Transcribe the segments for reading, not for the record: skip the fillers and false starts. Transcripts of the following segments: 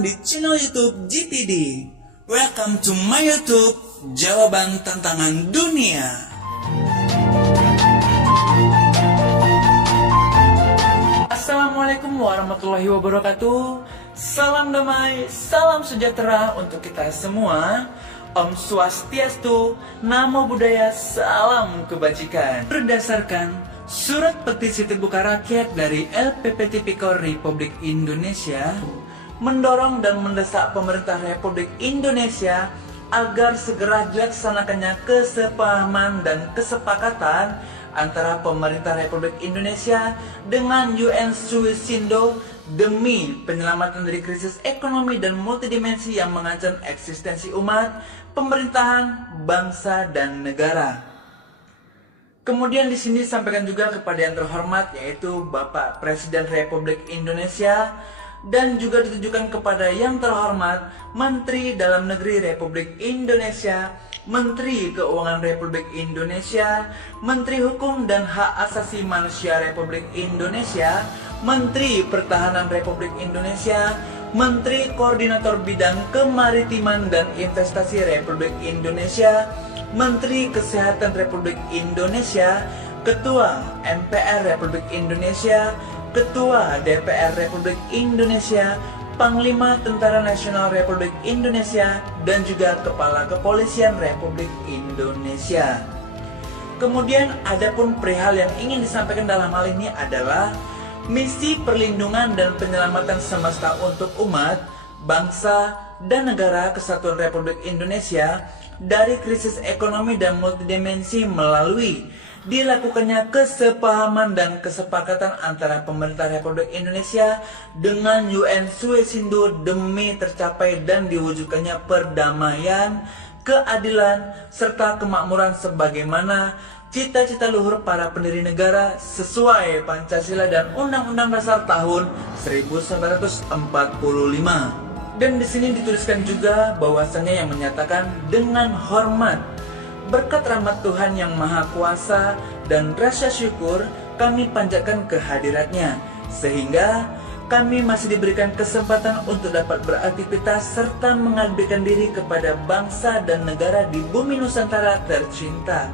datang di channel YouTube GTD. Welcome to my YouTube, Jawaban Tantangan Dunia. Assalamualaikum warahmatullahi wabarakatuh. Salam damai, salam sejahtera untuk kita semua. Om Swastiastu, Namo Buddhaya, salam kebajikan. Berdasarkan Surat Petisi Terbuka Rakyat dari LPP Tipikor Republik Indonesia, mendorong dan mendesak pemerintah Republik Indonesia agar segera dilaksanakannya kesepahaman dan kesepakatan antara pemerintah Republik Indonesia dengan UN Suisindo demi penyelamatan dari krisis ekonomi dan multidimensi yang mengancam eksistensi umat, pemerintahan, bangsa, dan negara. Kemudian di sini disampaikan juga kepada yang terhormat, yaitu Bapak Presiden Republik Indonesia, dan juga ditujukan kepada yang terhormat Menteri Dalam Negeri Republik Indonesia, Menteri Keuangan Republik Indonesia, Menteri Hukum dan Hak Asasi Manusia Republik Indonesia, Menteri Pertahanan Republik Indonesia, Menteri Koordinator Bidang Kemaritiman dan Investasi Republik Indonesia, Menteri Kesehatan Republik Indonesia, Ketua MPR Republik Indonesia, Ketua DPR Republik Indonesia, Panglima Tentara Nasional Republik Indonesia, dan juga Kepala Kepolisian Republik Indonesia. Kemudian adapun perihal yang ingin disampaikan dalam hal ini adalah misi perlindungan dan penyelamatan semesta untuk umat, bangsa, dan negara kesatuan Republik Indonesia dari krisis ekonomi dan multidimensi melalui dilakukannya kesepahaman dan kesepakatan antara pemerintah Republik Indonesia dengan UN Suisindo demi tercapai dan diwujudkannya perdamaian, keadilan, serta kemakmuran sebagaimana cita-cita luhur para pendiri negara sesuai Pancasila dan Undang-Undang Dasar tahun 1945. Dan di sini dituliskan juga bahwasanya yang menyatakan dengan hormat, berkat rahmat Tuhan yang Maha Kuasa dan rasa syukur kami panjatkan kehadiratnya, sehingga kami masih diberikan kesempatan untuk dapat beraktivitas serta mengabdikan diri kepada bangsa dan negara di bumi Nusantara tercinta.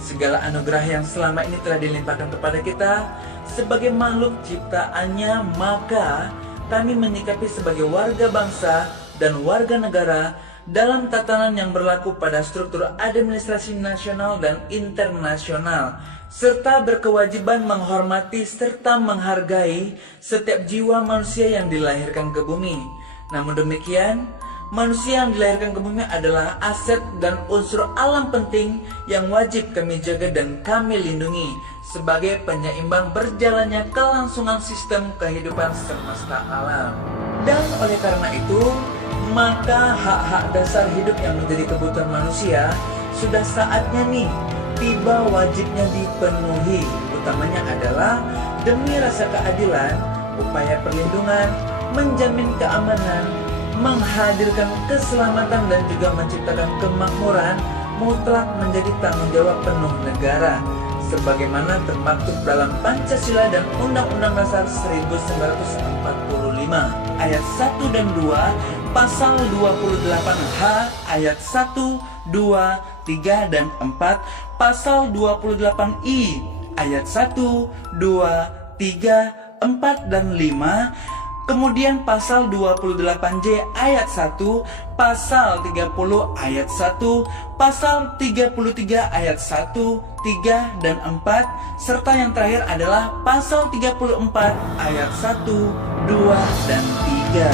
Segala anugerah yang selama ini telah dilimpahkan kepada kita sebagai makhluk ciptaannya, maka kami menyikapi sebagai warga bangsa dan warga negara dalam tatanan yang berlaku pada struktur administrasi nasional dan internasional, serta berkewajiban menghormati serta menghargai setiap jiwa manusia yang dilahirkan ke bumi. Namun demikian, manusia yang dilahirkan ke bumi adalah aset dan unsur alam penting yang wajib kami jaga dan kami lindungi sebagai penyeimbang berjalannya kelangsungan sistem kehidupan semesta alam. Dan oleh karena itu, maka hak-hak dasar hidup yang menjadi kebutuhan manusia sudah saatnya nih tiba wajibnya dipenuhi. Utamanya adalah demi rasa keadilan, upaya perlindungan, menjamin keamanan, menghadirkan keselamatan, dan juga menciptakan kemakmuran mutlak menjadi tanggung jawab penuh negara sebagaimana termaktub dalam Pancasila dan Undang-Undang Dasar 1945 ayat 1 dan 2, pasal 28H ayat 1, 2, 3 dan 4, pasal 28I ayat 1, 2, 3, 4 dan 5, kemudian pasal 28J ayat 1, pasal 30 ayat 1, pasal 33 ayat 1, 3 dan 4, serta yang terakhir adalah pasal 34 ayat 1, 2 dan 3.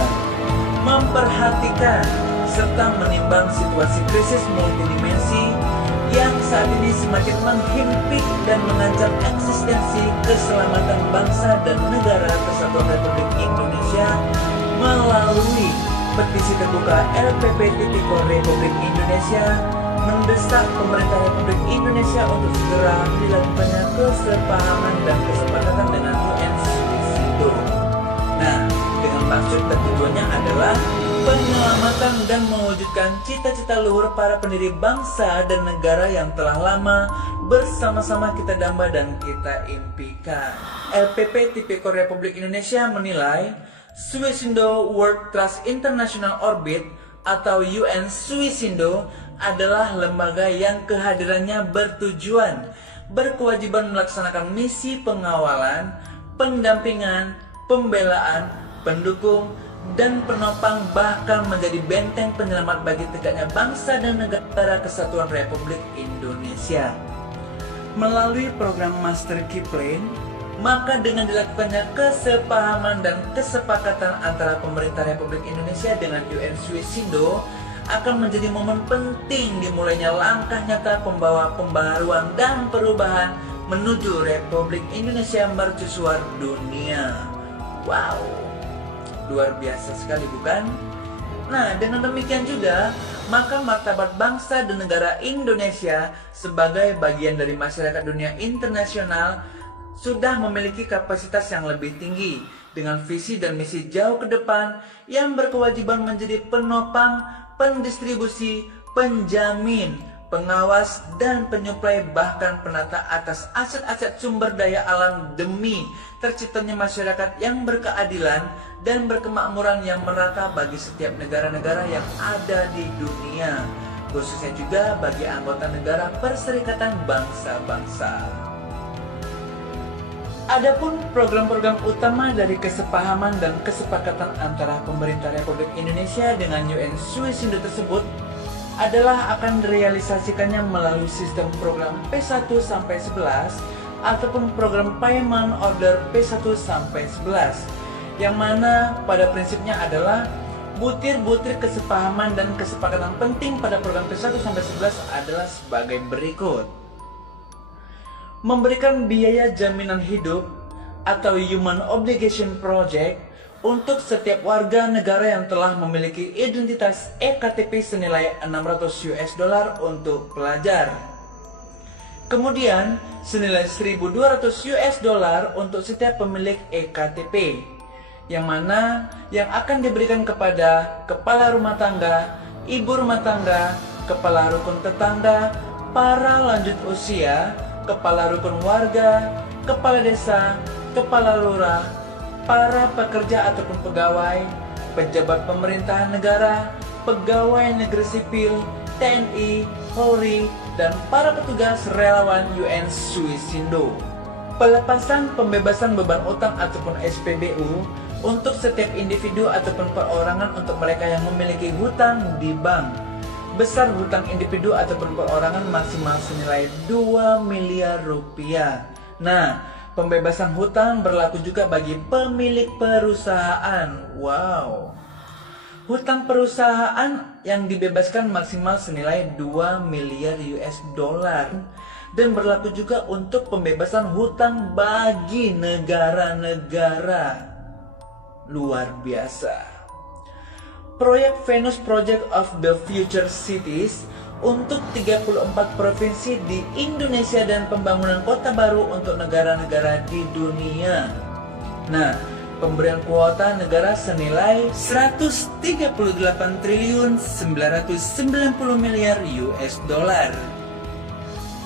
Memperhatikan serta menimbang situasi krisis multidimensi yang saat ini semakin menghimpit dan mengancam eksistensi keselamatan bangsa dan negara kesatuan Republik Indonesia melalui petisi terbuka LPP Tipikor Republik Indonesia mendesak pemerintah Republik Indonesia untuk segera dilakukannya kesepahaman dan kesepakatan dengan UN Suisindo. Nah, dengan maksud dan tujuannya adalah penyelamatan dan mewujudkan cita-cita luhur para pendiri bangsa dan negara yang telah lama bersama-sama kita damba dan kita impikan. LPP Tipikor Republik Indonesia menilai Swissundo World Trust International Orbit atau UN Swissundo adalah lembaga yang kehadirannya bertujuan, berkewajiban melaksanakan misi pengawalan, pendampingan, pembelaan, pendukung, dan penopang, bahkan menjadi benteng penyelamat bagi tegaknya bangsa dan negara Kesatuan Republik Indonesia. Melalui program Master Key Plan, maka dengan dilakukannya kesepahaman dan kesepakatan antara pemerintah Republik Indonesia dengan UN Swissundo akan menjadi momen penting dimulainya langkah nyata pembawa pembaharuan dan perubahan menuju Republik Indonesia mercusuar dunia. Wow, luar biasa sekali bukan? Nah, dengan demikian juga, maka martabat bangsa dan negara Indonesia sebagai bagian dari masyarakat dunia internasional sudah memiliki kapasitas yang lebih tinggi dengan visi dan misi jauh ke depan yang berkewajiban menjadi penopang, pendistribusi, penjamin, pengawas, dan penyuplai bahkan penata atas aset-aset sumber daya alam demi terciptanya masyarakat yang berkeadilan dan berkemakmuran yang merata bagi setiap negara-negara yang ada di dunia, khususnya juga bagi anggota negara Perserikatan Bangsa-Bangsa. Adapun program-program utama dari kesepahaman dan kesepakatan antara pemerintah Republik Indonesia dengan UN Swissundo tersebut adalah akan direalisasikannya melalui sistem program P1 sampai 11 ataupun program Payment Order P1 sampai 11, yang mana pada prinsipnya adalah butir-butir kesepahaman dan kesepakatan penting pada program P1 sampai 11 adalah sebagai berikut. Memberikan biaya jaminan hidup atau Human Obligation Project untuk setiap warga negara yang telah memiliki identitas EKTP senilai $600 untuk pelajar. Kemudian senilai $1.200 untuk setiap pemilik EKTP, yang mana yang akan diberikan kepada kepala rumah tangga, ibu rumah tangga, kepala rukun tetangga, para lanjut usia, kepala rukun warga, kepala desa, kepala lurah, para pekerja ataupun pegawai, pejabat pemerintahan negara, pegawai negeri sipil, TNI, Polri, dan para petugas relawan UN Swissundo. Pelepasan pembebasan beban utang ataupun SPBU untuk setiap individu ataupun perorangan untuk mereka yang memiliki hutang di bank. Besar hutang individu ataupun perorangan maksimal senilai 2 miliar rupiah. Nah, pembebasan hutang berlaku juga bagi pemilik perusahaan. Wow. Hutang perusahaan yang dibebaskan maksimal senilai 2 miliar US$ dan berlaku juga untuk pembebasan hutang bagi negara-negara. Luar biasa. Proyek Venus Project of the Future Cities untuk 34 provinsi di Indonesia dan pembangunan kota baru untuk negara-negara di dunia. Nah, pemberian kuota negara senilai 138 triliun 990 miliar US$.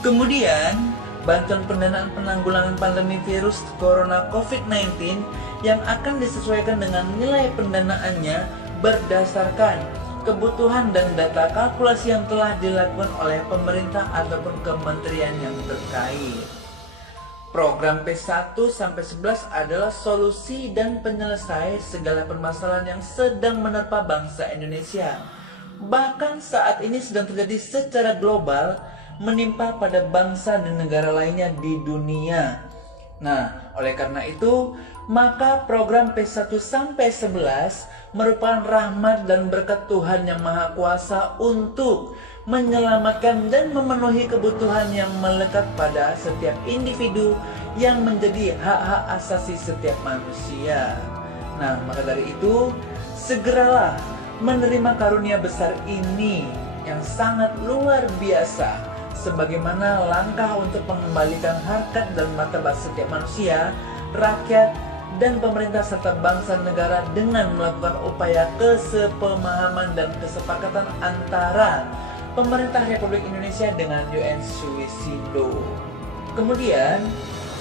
Kemudian, bantuan pendanaan penanggulangan pandemi virus corona COVID-19 yang akan disesuaikan dengan nilai pendanaannya berdasarkan kebutuhan dan data kalkulasi yang telah dilakukan oleh pemerintah ataupun kementerian yang terkait. Program P1 sampai 11 adalah solusi dan penyelesai segala permasalahan yang sedang menerpa bangsa Indonesia. Bahkan saat ini sedang terjadi secara global menimpa pada bangsa dan negara lainnya di dunia. Nah, oleh karena itu, maka program P1 sampai 11 merupakan rahmat dan berkat Tuhan yang Maha Kuasa untuk menyelamatkan dan memenuhi kebutuhan yang melekat pada setiap individu yang menjadi hak-hak asasi setiap manusia. Nah, maka dari itu, segeralah menerima karunia besar ini yang sangat luar biasa, sebagaimana langkah untuk mengembalikan harkat dan martabat setiap manusia, rakyat, dan pemerintah serta bangsa negara dengan melakukan upaya kesepemahaman dan kesepakatan antara pemerintah Republik Indonesia dengan UN Swissundo. Kemudian,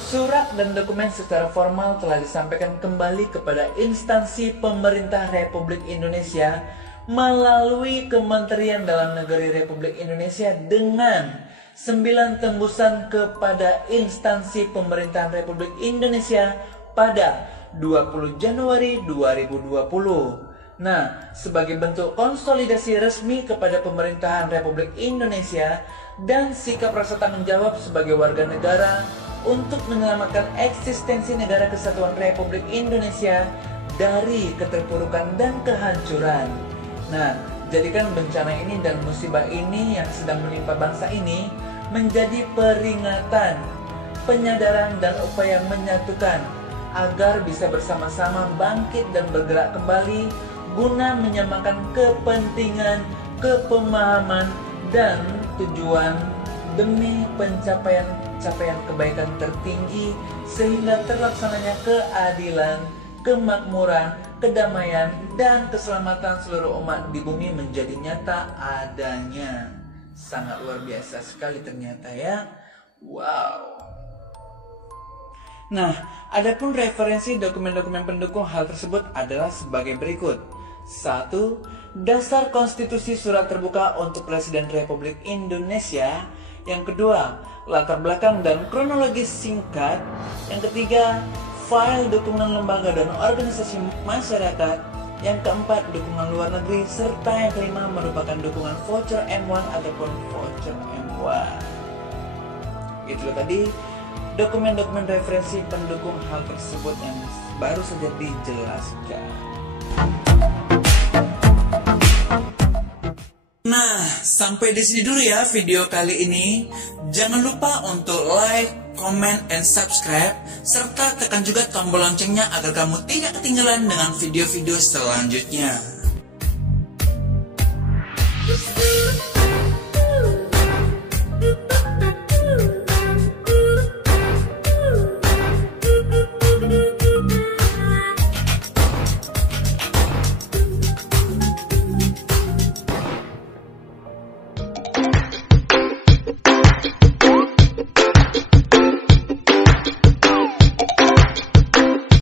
Surat dan dokumen secara formal telah disampaikan kembali kepada instansi pemerintah Republik Indonesia melalui Kementerian Dalam Negeri Republik Indonesia dengan 9 tembusan kepada instansi pemerintahan Republik Indonesia pada 20 Januari 2020. Nah, sebagai bentuk konsolidasi resmi kepada pemerintahan Republik Indonesia dan sikap rasa tanggung jawab sebagai warga negara untuk menyelamatkan eksistensi negara kesatuan Republik Indonesia dari keterpurukan dan kehancuran. Nah, jadikan bencana ini dan musibah ini yang sedang menimpa bangsa ini menjadi peringatan, penyadaran dan upaya menyatukan agar bisa bersama-sama bangkit dan bergerak kembali guna menyamakan kepentingan, kepemahaman, dan tujuan demi pencapaian kebaikan tertinggi sehingga terlaksananya keadilan, kemakmuran, kedamaian, dan keselamatan seluruh umat di bumi menjadi nyata adanya. Sangat luar biasa sekali ternyata ya. Wow. Nah, adapun referensi dokumen-dokumen pendukung hal tersebut adalah sebagai berikut. 1. Dasar Konstitusi Surat Terbuka untuk Presiden Republik Indonesia. Yang kedua, latar belakang dan kronologis singkat. Yang ketiga, file dukungan lembaga dan organisasi masyarakat. Yang keempat, dukungan luar negeri. Serta yang kelima merupakan dukungan voucher M1 ataupun voucher M1. Itulah tadi dokumen-dokumen referensi pendukung hal tersebut yang baru saja dijelaskan. Nah, sampai di sini dulu ya video kali ini. Jangan lupa untuk like, comment, and subscribe, serta tekan juga tombol loncengnya agar kamu tidak ketinggalan dengan video-video selanjutnya.